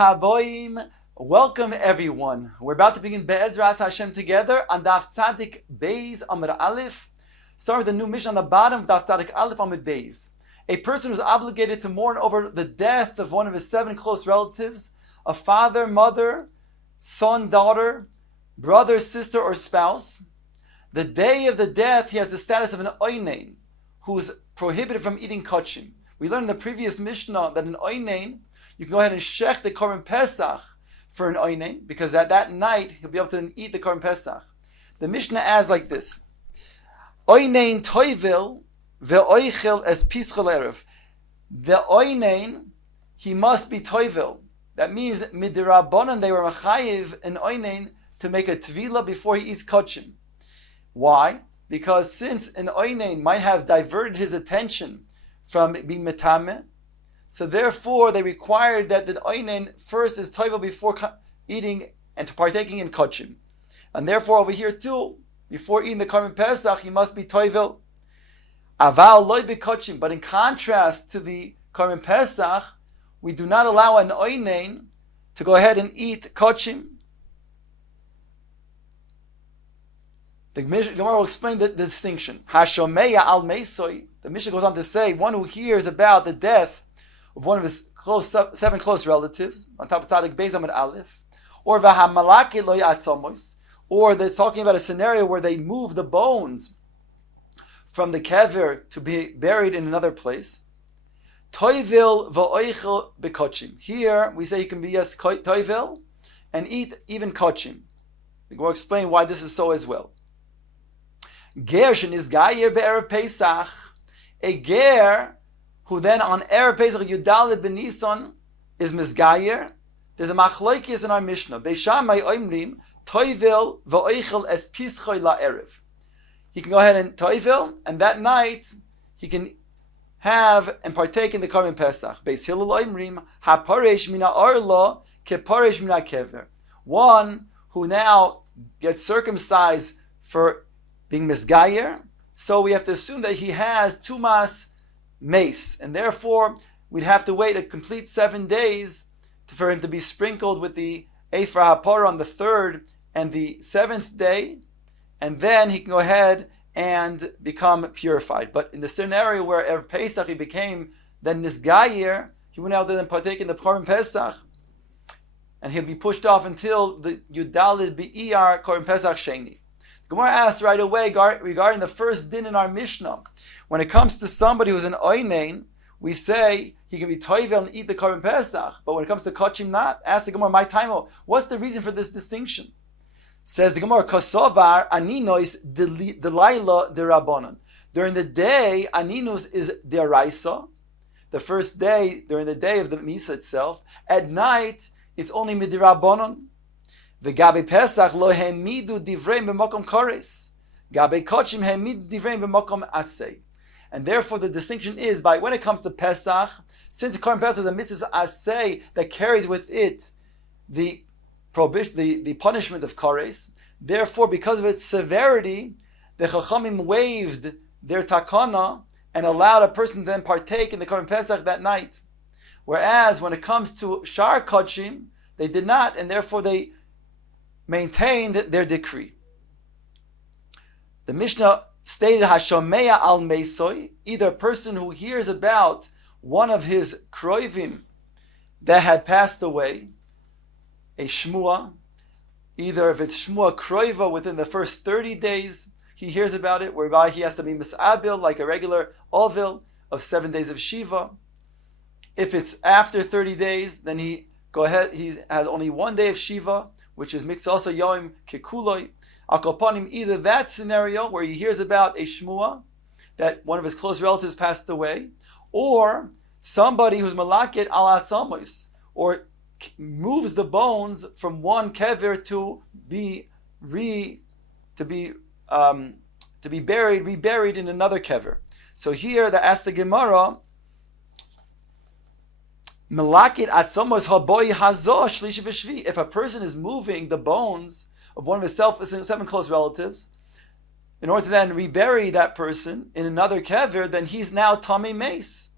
Haboim, welcome everyone. We're about to begin Be'ezras Hashem together on Daf Tzadik Beis Amud Aleph. Start with the new mission on the bottom of Daf Tzadik Aleph Amud Beis. A person was obligated to mourn over the death of one of his 7 close relatives, a father, mother, son, daughter, brother, sister, or spouse. The day of the death, he has the status of an oinein, who's prohibited from eating kachim. We learned in the previous Mishnah that an oinein, you can go ahead and shech the Korban Pesach for an oinein, because at that night he'll be able to eat the Korban Pesach. The Mishnah adds like this: oinein toivil ve'oichel es pischel erev. The oinein, he must be toivil. That means midirabanan they were machayiv an oinein to make a tvila before he eats kachim. Why? Because since an oinein might have diverted his attention from being metame, so therefore they required that the oinen first is toivel before eating and partaking in kachim. And therefore over here too, before eating the Korban Pesach, he must be toivel. Aval loy bekachim. But in contrast to the Korban Pesach, we do not allow an oinen to go ahead and eat kachim. The Gemara will explain the distinction. Hashomeya al meisoi. The Mishnah goes on to say, one who hears about the death of one of his 7 close relatives, on top of Tzadik Beis Amud Aleph, or v'hamalaki lo yatzamos, or they're talking about a scenario where they move the bones from the kever to be buried in another place. Toivil v'oichel bekachim. Here we say he can be yes toivil and eat even kachim. We'll explain why this is so as well. Ger shenis gayer be'erev Pesach. A ger who then on Erev Pesach Yudalet ben Nisan is misgayer. There's a machloikis in our Mishnah. Beishamai oimrim toivil v'oichel es pischoi la'erev. He can go ahead and toivil, and that night he can have and partake in the Korban Pesach. Beis Hillel oimrim haparesh mina orlo keparesh mina kever. One who now gets circumcised for being misgayer, so we have to assume that he has tumas mace, and therefore we'd have to wait a complete 7 days for him to be sprinkled with the Ephra HaPorah on the 3rd and the 7th day, and then he can go ahead and become purified. But in the scenario where Erev Pesach he became then Nisgayer, he went out there and partake in the Korban Pesach, and he'll be pushed off until the Yudalid Be'iyar Korban Pesach Sheni. Gemara asks right away regarding the first din in our Mishnah. When it comes to somebody who's an oinein, we say he can be toivel and eat the Korban Pesach. But when it comes to kachim, not. Ask the Gemara, my taimo, what's the reason for this distinction? Says the Gemara, kosovar aninois delaila derabanan. During the day, aninus is deraisa. The first day, during the day of the misa itself. At night, it's only midirabanan. V'gabe Pesach lo hemidu divrei b'makom kores. Gabe kachim hemidu divrei b'makom asay. And therefore the distinction is by when it comes to Pesach, since the Korban Pesach is a mitzvah asay that carries with it the prohibition, the punishment of kores, therefore because of its severity, the Chachamim waived their takana and allowed a person to then partake in the Korban Pesach that night. Whereas when it comes to Shar Kachim, they did not, and therefore they maintained their decree. The Mishnah stated Hashomeya al meisoi, either a person who hears about one of his kroivim that had passed away, a shmua, either if it's shmua kroiva within the first 30 days, he hears about it, whereby he has to be misabil, like a regular ovil of 7 days of shiva. If it's after 30 days, then he has only 1 day of shiva, which is mixed also yoim kekuloi. Akopanim, either that scenario where he hears about a shmua that one of his close relatives passed away, or somebody who's malakit al atzamos, or moves the bones from one kever to be reburied in another kever. So here, asks the Gemara, Malakit atzamos haboy hazo shlishi v'shvi. If a person is moving the bones of one of his 7 close relatives, in order to then rebury that person in another kever, then he's now tamei mace.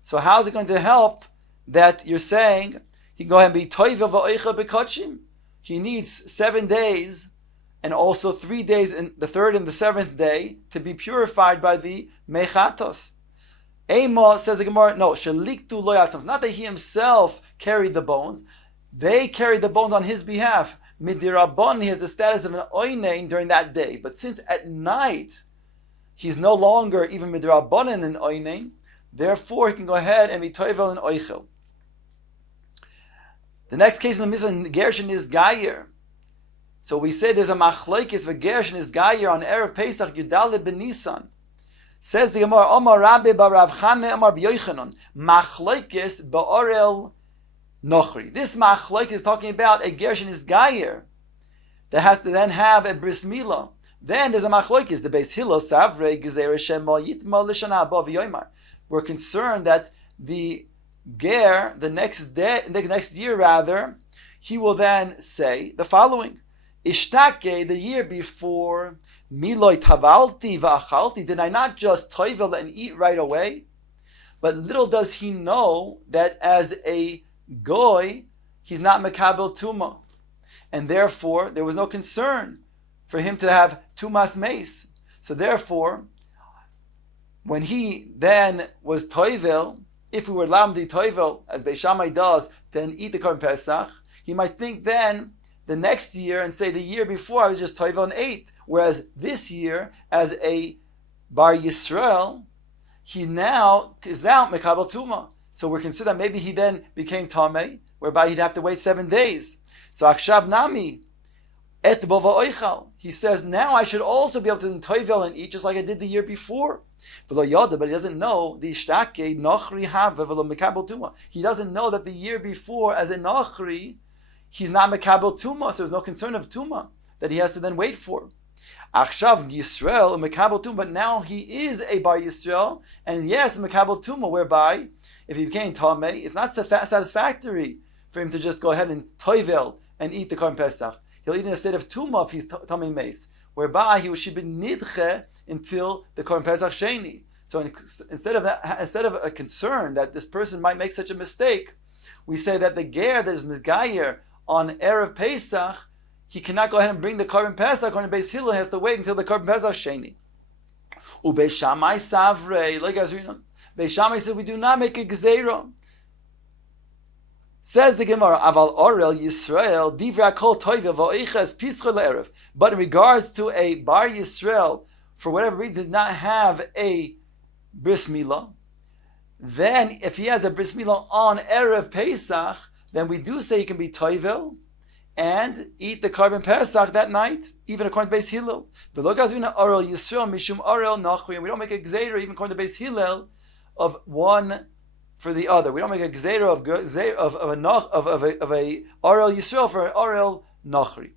So how is it going to help that you're saying he can go ahead and be toivel va'oichel bekotshim. He needs 7 days and also 3 days in the third and the seventh day to be purified by the mechatos. Ema, says the Gemara, no, shaliktu lo yatzam. Not that he himself carried the bones. They carried the bones on his behalf. Midirabon, he has the status of an oinein during that day. But since at night, he's no longer even midrabanan an oinein, therefore he can go ahead and be toivel and oichel. The next case in the Mishnah, Gershon is Gayer. So we say there's a machlokes for Gershon is Gayer on Erev Pesach Yudalid ben Nisan. Says the Gemara, Omar Rabbi bar Rav Chaneh Omar b'Yochanan, machlokes ba'orel nochri. This machlokes is talking about a Gershon is Gayer that has to then have a bris milah. Then there's a machlokes, the Beis Hillel Savrei Gezer Shema Yitma L'Shana Abba V'Yoymar. We're concerned that the ger, the next year rather, he will then say the following: Ishtake, the year before, Miloi Tavalti V'Achalti, did I not just toivel and eat right away? But little does he know that as a goy, he's not mekabel tuma, and therefore there was no concern for him to have tumas meis. So therefore, when he then was toivel, if we were lamdi toivel, as Beis Shammai does, then eat the korban pesach, he might think then the next year and say the year before I was just toivel and ate. Whereas this year, as a bar Yisrael, he now is mekabel tuma. So we're considering that maybe he then became tamei, whereby he'd have to wait 7 days. So akshav nami et bova oichal. He says now I should also be able to toivel and eat just like I did the year before. But he doesn't know the ishtake nochri have v'lo mekabel tuma. He doesn't know that the year before, as a nochri, he's not mekabel tuma, so there's no concern of tuma that he has to then wait for. Achshav Yisrael mekabel tuma, but now he is a bar Yisrael, and yes, mekabel tuma, whereby if he became tamei, it's not satisfactory for him to just go ahead and toivel and eat the korban pesach. He'll eat in a state of tuma if he's tamei meis, whereby he should be nidche until the korban pesach sheni. So instead of a concern that this person might make such a mistake, we say that the ger that is misgayer on Erev Pesach, he cannot go ahead and bring the korban pesach. On the Beis Hillel, he has to wait until the korban pesach sheni. Ubeis Shammai savrei, like as Beis Shammai said, we do not make a gzeira. Says the Gemara, Aval Orel Yisrael Divrei Kol Toivel Va'oiches Pischa LeErev. But in regards to a bar Yisrael, for whatever reason, did not have a bris milah, then if he has a bris milah on Erev Pesach, then we do say he can be toivel and eat the korban pesach that night, even according to Beis Hillel. V'lo Orel Yisrael Mishum Orel Nachri, and we don't make a gzeira even according to Beis Hillel of one for the other. We don't make a gzeira of a Orel Yisrael for an Orel Nachri.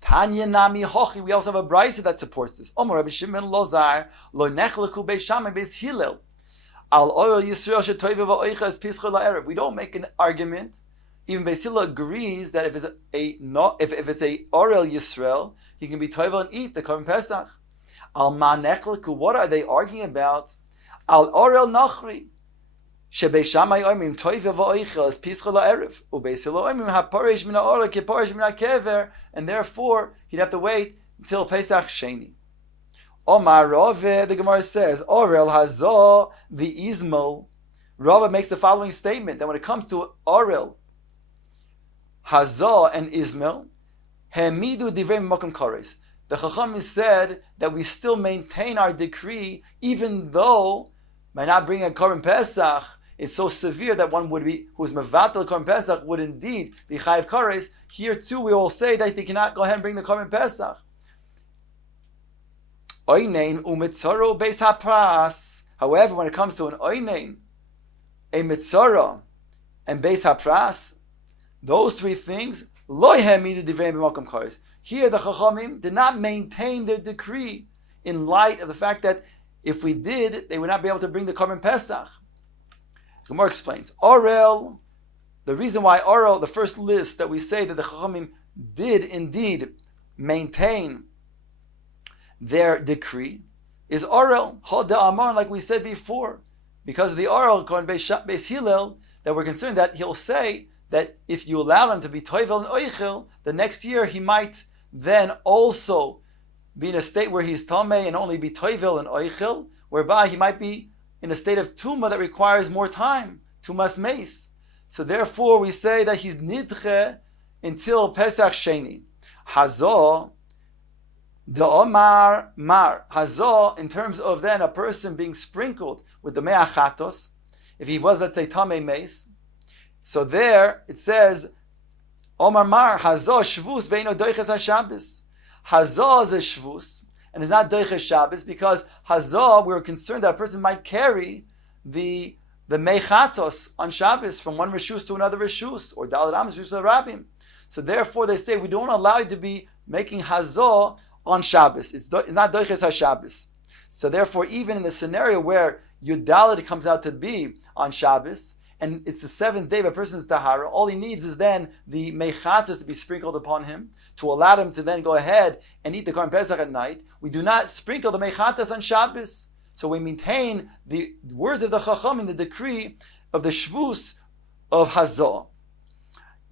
Tanya Nami Hochi, we also have a brisa that supports this. Omar Rabbi Shimon Lozar Lo Nechleku Beis Shammai Beis Hillel Al Orel Yisrael Shetoivel Va'oiches Pischa LaErev. We don't make an argument. Even Beis Hillel agrees that if it's a Orel Yisrael, he can be toivel and eat the korban pesach. Al Ma Nechleku, what are they arguing about? Al Orel Nachri. Shebeis Shammai oimim toivel va'oichel pischa la'erev, ubeis Hillel oimim haporish min ha'orel keporish min ha'kever, and therefore he'd have to wait until Pesach Sheni. Omar Rove, the Gemara says, Orel hazo v'izmol. Rava makes the following statement that when it comes to Orel, hazo and Izmel, hemidu divrei makom kares. The Chacham said that we still maintain our decree, even though by not bringing a korban pesach, it's so severe that one would be, who is mevatel korban pesach, would indeed be chayiv kares. Here too, we all say that they cannot go ahead and bring the korban pesach. Oinein umitzaro beis hapras. However, when it comes to an oinein, a mitzara, and beis hapras, those three things, lo hemidu divrei b'makom kares. Here, the Chachamim did not maintain their decree in light of the fact that if we did, they would not be able to bring the korban pesach. Gemara explains. Orel, the reason why Orel, the first list that we say that the Chachamim did indeed maintain their decree, is Orel, Hod Amar, like we said before. Because of the Orel, according to Beis Hillel, that we're concerned that he'll say that if you allow him to be toivel and oichel, the next year he might then also be in a state where he's tamei and only be toivel and oichel, whereby he might be in a state of tuma that requires more time, tumas meis. So therefore we say that he's nidche until Pesach Sheni. Hazor, the Omar Mar. Hazor, in terms of then a person being sprinkled with the me'achatos, if he was, let's say, tamei meis. So there it says, Omar Mar, Hazor shvus ve'ino doiches ha-Shabbos. Hazor is a shvus, and it's not doiches Shabbos, because Hazor, we were concerned that a person might carry the mechatos on Shabbos from one reshus to another reshus, or daled amos reshus rabim. So therefore they say we don't allow you to be making Hazor on Shabbos. It's not doiches ha-Shabbos. So therefore, even in the scenario where Yudalit comes out to be on Shabbos, and it's the seventh day of a person's tahara, all he needs is then the mechatos to be sprinkled upon him, to allow him to then go ahead and eat the Korban Pesach at night. We do not sprinkle the mechatos on Shabbos. So we maintain the words of the Chacham in the decree of the Shvus of Hazor.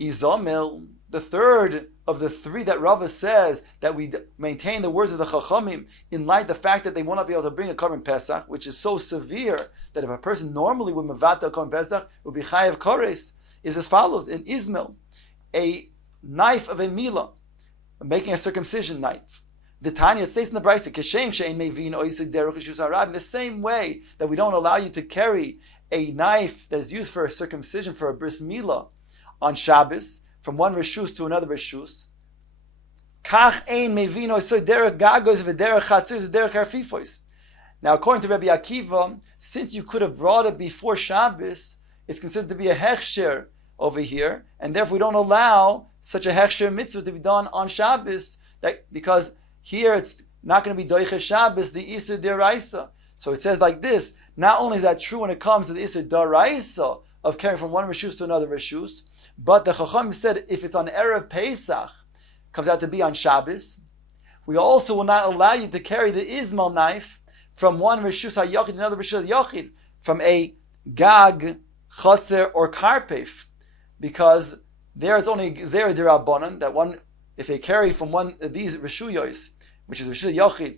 Izomil, the third of the three that Rava says that we maintain the words of the Chachamim in light of the fact that they will not be able to bring a Korban Pesach, which is so severe that if a person normally would mevata a Korban Pesach would be chayav kores, is as follows. In Izmil, a knife of a milah, making a circumcision knife. The Tanya states in the Brisa, Keshem she'en mevin oisig derech reshus harab, in the same way that we don't allow you to carry a knife that is used for a circumcision, for a bris milah, on Shabbos, from one reshus to another reshus. Kach ein mevin oisig derech gagos v'derech chatzir v'derech harfifos. Now, according to Rabbi Akiva, since you could have brought it before Shabbos, it's considered to be a hechsher over here, and therefore we don't allow such a hechsher mitzvah to be done on Shabbos, because here it's not going to be doiches Shabbos, the Isur Deraisa. So it says like this, not only is that true when it comes to the Isur Deraisa of carrying from one reshus to another reshus, but the Chacham said if it's on Erev Pesach, comes out to be on Shabbos, we also will not allow you to carry the Izmal knife from one reshus ha-yachid to another reshus ha-yachid, from a gag, chotzer, or karpef, because there it's only zera dirabanan, that one, if they carry from one of these reshuyos, which is reshus ha-yachid,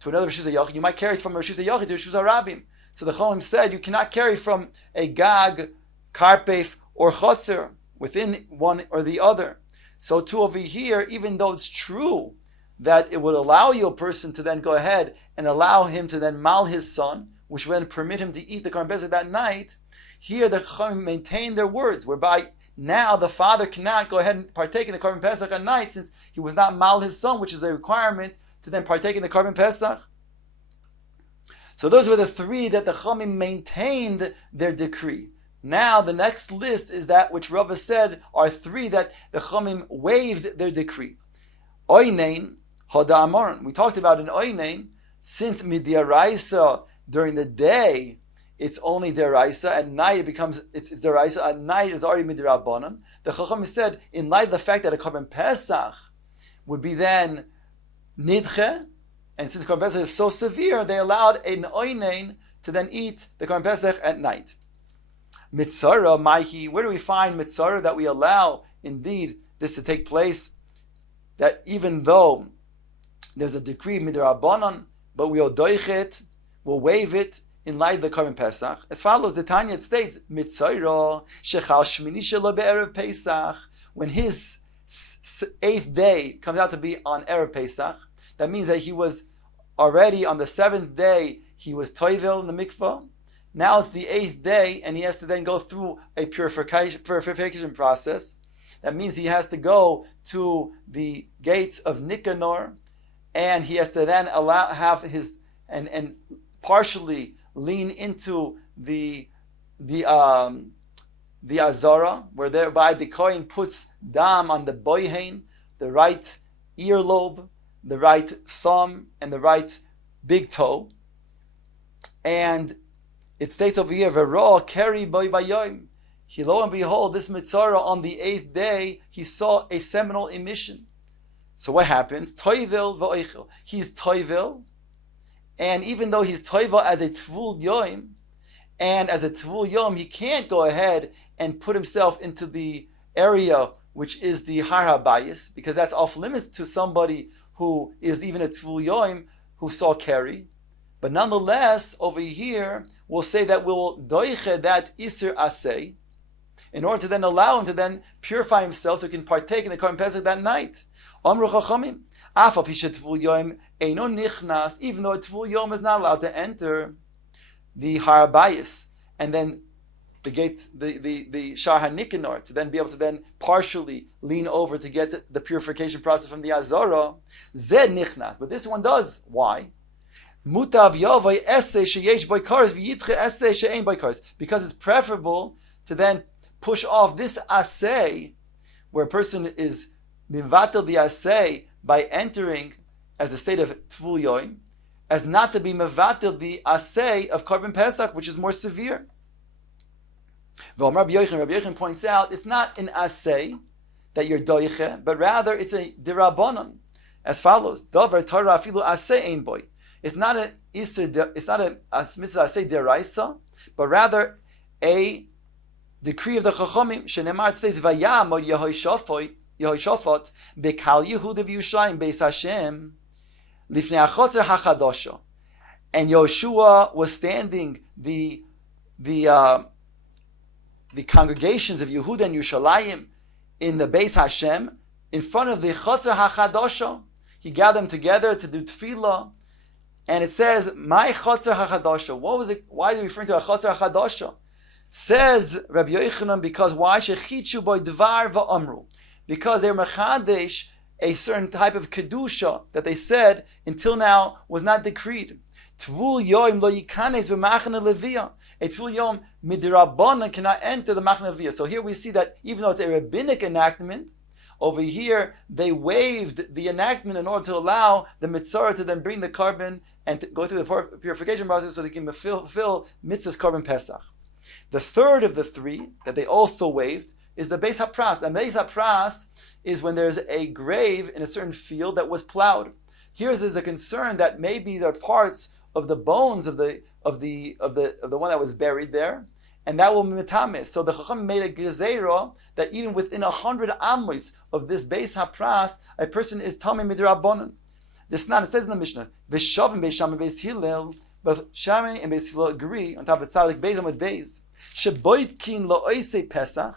to another reshus ha-yachid, you might carry it from a reshus ha-yachid to reshus ha-rabim. So the Chachamim said you cannot carry from a gag, karpef, or chotzer within one or the other. So too over here, even though it's true that it would allow you a person to then go ahead and allow him to then mal his son, which would then permit him to eat the Korban Pesach that night, here the Chachamim maintain their words, whereby now the father cannot go ahead and partake in the Korban Pesach at night, since he was not mal his son, which is a requirement to then partake in the Korban Pesach. So those were the three that the Chachamim maintained their decree. Now the next list is that which Rava said are three that the Chachamim waived their decree. Oynein Hada Amoran. We talked about in Oynein, since Midiaraisa during the day it's only deraisa, at night it's deraisa, at night it's already midrabanan. The Chacham said, in light of the fact that a Korban Pesach would be then nidche, and since Korban Pesach is so severe, they allowed an oynein to then eat the Korban Pesach at night. Mitzara, Maihi, where do we find mitzara that we allow indeed this to take place? That even though there's a decree midrabanan, but we'll doich it, we'll waive it in light of the Korban Pesach. As follows, the Tanya states, Mitzayro shechal shmini shelo be'erev Pesach, when his eighth day comes out to be on Erev Pesach, that means that he was already on the seventh day, he was toivel in the mikvah. Now it's the eighth day, and he has to then go through a purification process. That means he has to go to the gates of Nicanor, and he has to then have his and partially lean into the azara, where thereby the kohen puts dam on the boyhain, the right earlobe, the right thumb, and the right big toe. And it states over here, "V'ro keri boy bayoim." He, lo and behold, this mitzara on the eighth day, he saw a seminal emission. So what happens? Toivel v'oichel. He's toivel, and even though he's toivel as a tvul yoim, and as a Tvul Yom, he can't go ahead and put himself into the area which is the Har HaBayis, because that's off limits to somebody who is even a Tvul Yom who saw Keri. But nonetheless, over here, we'll say that we'll doiche that Isir Aseh, in order to then allow him to then purify himself so he can partake in the Korban Pesach that night. Amru Chachamim, Afal Pisha Tvul Yom Eino Nichnas, even though a Tvul Yom is not allowed to enter the Har HaBayis, and then the gate, the Shar HaNikanor, to then be able to then partially lean over to get the purification process from the Azara, Zed Nichnas. But this one does. Why? Mutav Yavai Esse Sheyesh Boikaris V'yitche Esse She'ein Boikaris. Because it's preferable to then push off this Aseh, where a person is Mivatel the Aseh by entering as a state of Tvul Yom, as not to be Mivatel the Aseh of Korban Pesach, which is more severe. Rabbi Yochanan points out it's not an asay that you're doiche, but rather it's a dirabanan, as follows: Davar Torah afilu asay ein boy. It's not an iser. It's not a mitzvah asay deraisa, but rather a decree of the Chachamim. Shenemar states vayam od Yehoshafat bekal Yehuda v'Yushalayim beis Hashem lifnei achotzer hachadosha, and Yoshua was standing the congregations of Yehuda and Yerushalayim in the Beis Hashem, in front of the Chotzer HaChadosha. He gathered them together to do tefillah, and it says, "My Chotzer HaChadosha." What was it? Why are you referring to a Chotzer HaChadosha? Says Rabbi Yochanan, because why? Shechichu boy dvar va'amru, because they were mechadesh a certain type of kedusha that they said until now was not decreed. Tvul Yom lo yikanes v'machane leviyah. A Tvul Yom midirabbanan cannot enter the machane leviyah. So here we see that even though it's a rabbinic enactment, over here they waived the enactment in order to allow the mitzvah to then bring the carbon and to go through the purification process so they can fulfill mitzvah's Korban Pesach. The third of the three that they also waived is the Beis HaPras. And Beis HaPras is when there's a grave in a certain field that was plowed. Here is a concern that maybe there are parts of the bones of the one that was buried there, and that will be mitamis. So the Chacham made a gezerah that even within 100 amos of this Beis HaPras, a person is tamei midrabanan. This not, it says in the Mishnah, V'shavim Beis Shammai Beis Hillel, but Shammai and Beis Hillel agree on top of Tzadik Beis Amud Beis, Sheboitkin lo'oisei Pesach,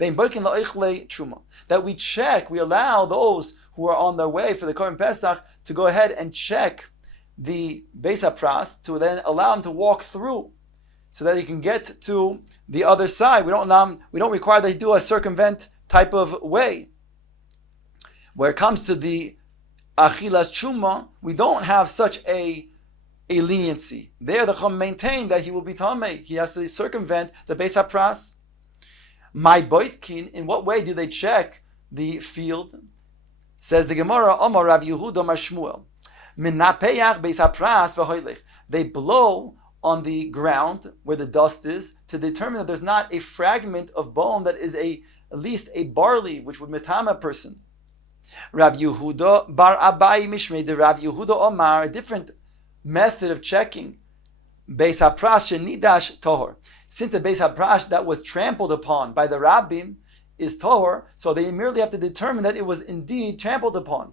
Ve'imboitkin lo'oichlei Truma. That we check, we allow those who are on their way for the Korban Pesach to go ahead and check the Beis HaPras, to then allow him to walk through, so that he can get to the other side. We don't require that he do a circumvent type of way. Where it comes to the Achilas Truma, we don't have such a leniency. There the Chum maintain that he will be Tamei. He has to circumvent the Beis HaPras. My Boitkin, in what way do they check the field? Says the Gemara, Omar Rav Yehuda Mar Shmuel. They blow on the ground where the dust is to determine that there's not a fragment of bone that is at least a barley, which would metama a person. Rav Yehuda bar Abai Mishmei de Rav Yehuda Omar, a different method of checking. Beis HaPras shenidash tohor. Since the Beis HaPras that was trampled upon by the Rabbim is tohor, so they merely have to determine that it was indeed trampled upon.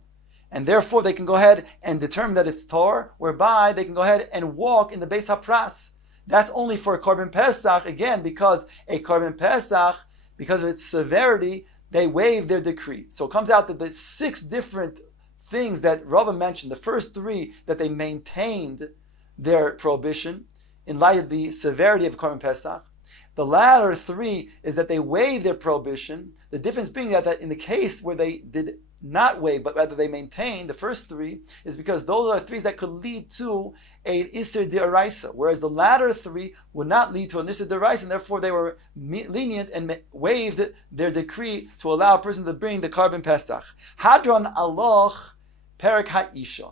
And therefore they can go ahead and determine that it's Tor, whereby they can go ahead and walk in the Beis HaPras. That's only for a Korban Pesach, again, because a Korban Pesach, because of its severity, they waive their decree. So it comes out that the 6 different things that Rava mentioned, the first 3 that they maintained their prohibition in light of the severity of Korban Pesach. The latter 3 is that they waived their prohibition. The difference being that in the case where they did not waive, but rather they maintained, the first 3 is because those are 3 that could lead to an Isser D'Oraisa, whereas the latter 3 would not lead to an Isser D'Oraisa, and therefore they were lenient and waived their decree to allow a person to bring the Korban Pesach. Hadron Aloch Perak HaIsha.